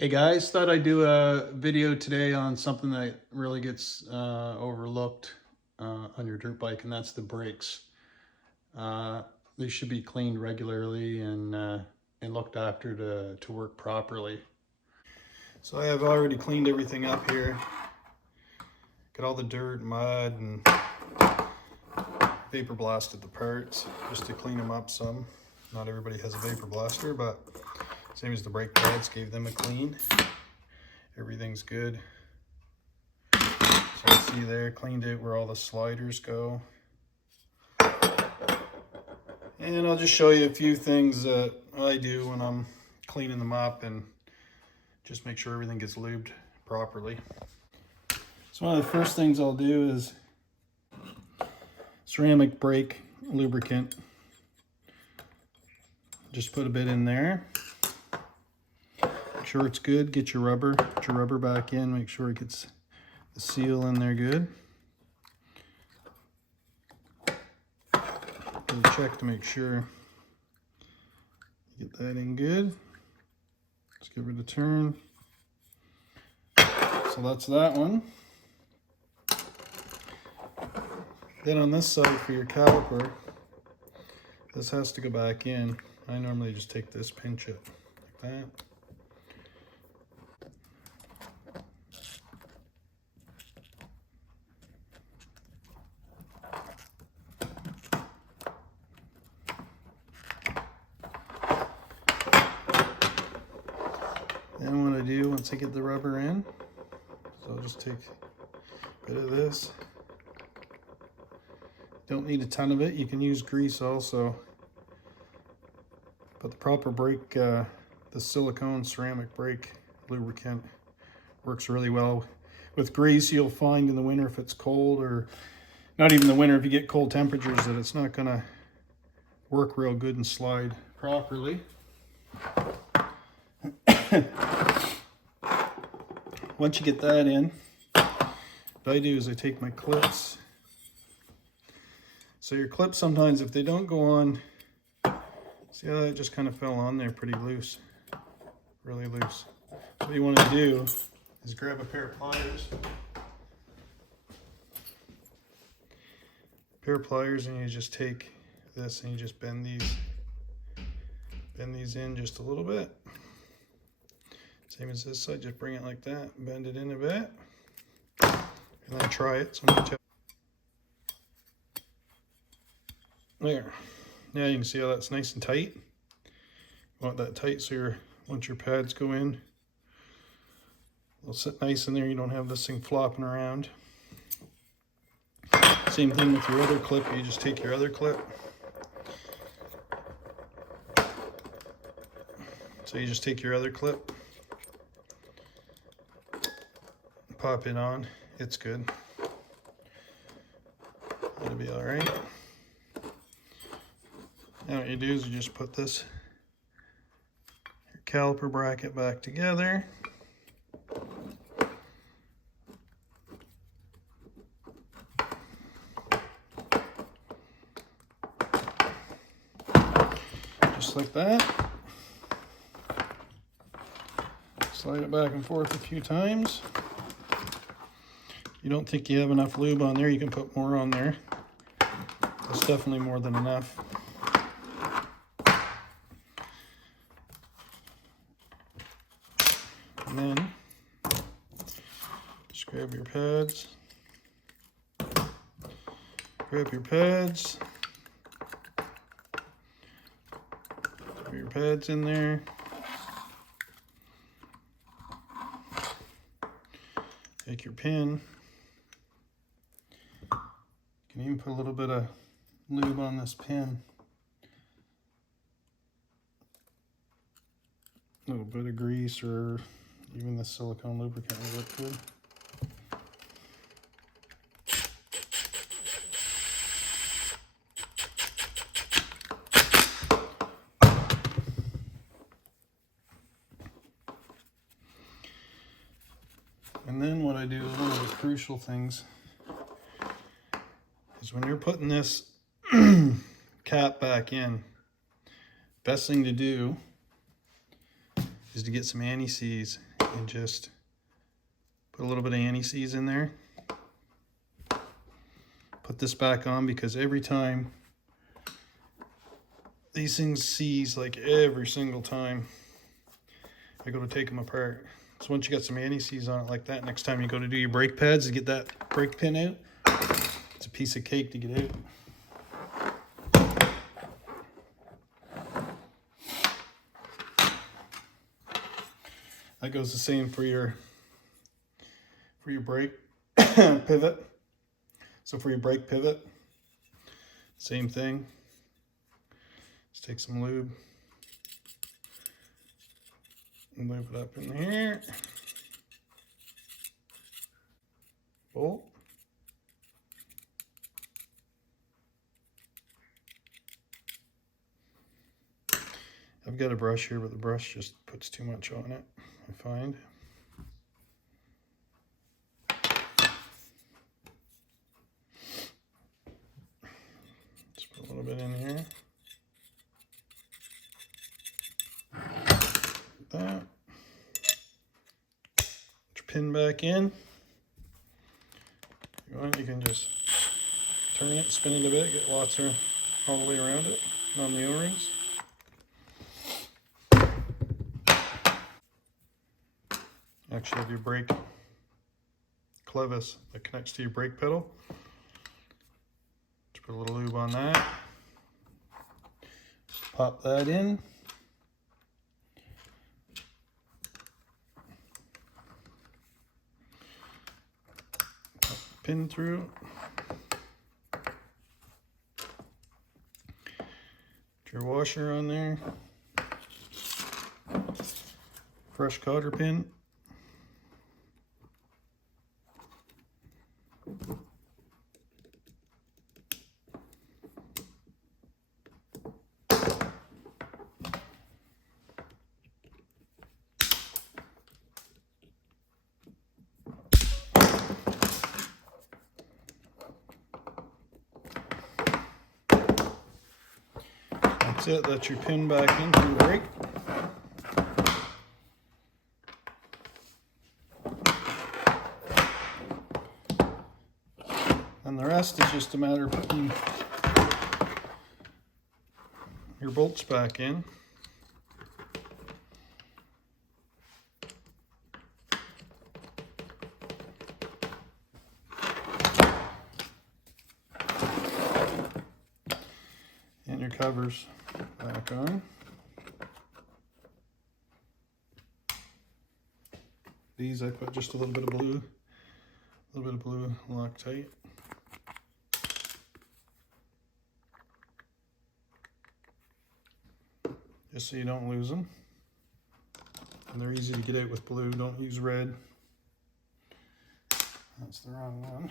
Hey guys, thought I'd do a video today on something that really gets overlooked on your dirt bike, and that's the brakes. They should be cleaned regularly and looked after to work properly. So I have already cleaned everything up here. Got all the dirt, mud, and vapor blasted the parts just to clean them up some. Not everybody has a vapor blaster, but same as the brake pads, gave them a clean. Everything's good. So you see there, cleaned it where all the sliders go. And I'll just show you a few things that I do when I'm cleaning them up and just make sure everything gets lubed properly. So one of the first things I'll do is ceramic brake lubricant. Just put a bit in there. Make sure it's good. Get your rubber back in. Make sure it gets the seal in there good. And check to make sure you get that in good. Just give it a turn. So that's that one. Then on this side for your caliper, this has to go back in. I normally just take this, pinch it like that. Then what I do once I get the rubber in, so I'll just take a bit of this. Don't need a ton of it. You can use grease also. But the proper brake, the silicone ceramic brake lubricant works really well. With grease, you'll find in the winter if it's cold, or not even the winter, if you get cold temperatures, that it's not gonna work real good and slide properly. Once you get that in, what I do is I take my clips. So your clips sometimes, if they don't go on, see how that just kind of fell on there pretty loose, really loose. So what you want to do is grab a pair of pliers. And you just take this and you just bend these in just a little bit. Same as this side, just bring it like that, bend it in a bit, and then try it. So I'm gonna there. Now you can see how that's nice and tight. You want that tight so once your pads go in, they'll sit nice in there. You don't have this thing flopping around. Same thing with your other clip. You just take your other clip. So you just take your other clip, pop it on. It's good. That'll be all right. Now what you do is you just put this your caliper bracket back together. Just like that. Slide it back and forth a few times. You don't think you have enough lube on there, you can put more on there. That's definitely more than enough. And then just grab your pads. Grab your pads. Put your pads in there. Take your pin. You can even put a little bit of lube on this pin. A little bit of grease or even the silicone lubricant will look good. And then what I do, one of the crucial things, is when you're putting this cap back in, best thing to do is to get some anti-seize and just put a little bit of anti-seize in there. Put this back on, because every time these things seize, like every single time I go to take them apart. So once you got some anti-seize on it like that, next time you go to do your brake pads to get that brake pin out, it's a piece of cake to get out. That goes the same for your brake pivot. So for your brake pivot, same thing. Let's take some lube and lube it up in here. Bolt. I've got a brush here, but the brush just puts too much on it, I find. Just put a little bit in here. Like that. Put your pin back in. If you want, you can just turn it, spin it a bit, get lots of all the way around it, and on the O-rings. Actually have your brake clevis that connects to your brake pedal. Just put a little lube on that. Pop that in. Pop the pin through. Put your washer on there. Fresh cotter pin. That's it, that's your pin back into your brake. And the rest is just a matter of putting your bolts back in. And your covers back on. These I put just a little bit of blue, Loctite. Just so you don't lose them. And they're easy to get out with blue, don't use red. That's the wrong one.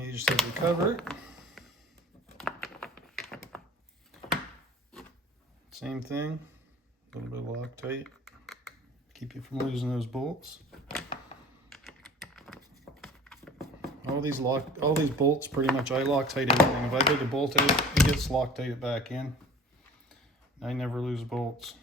You just have to cover it. Same thing, a little bit of Loctite, keep you from losing those bolts. All these bolts, pretty much I Loctite everything. If I take a bolt out, it gets Loctite back in. I never lose bolts.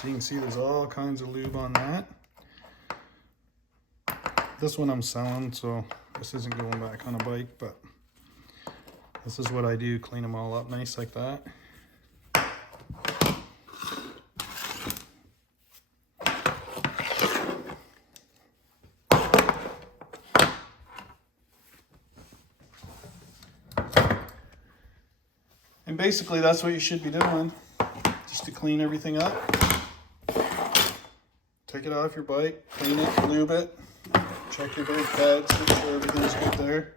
So you can see there's all kinds of lube on that. This one I'm selling, so this isn't going back on a bike, but this is what I do, clean them all up nice like that. And basically that's what you should be doing, just to clean everything up. take it off your bike, clean it, lube it, check your brake pads, make sure everything's good there,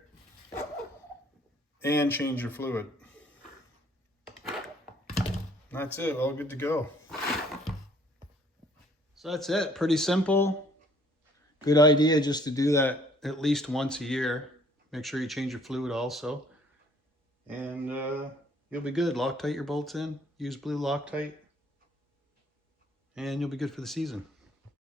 and change your fluid. That's it, all good to go. So that's it, pretty simple. Good idea just to do that at least once a year. Make sure you change your fluid also. And you'll be good. Loctite your bolts in, use blue Loctite, and you'll be good for the season.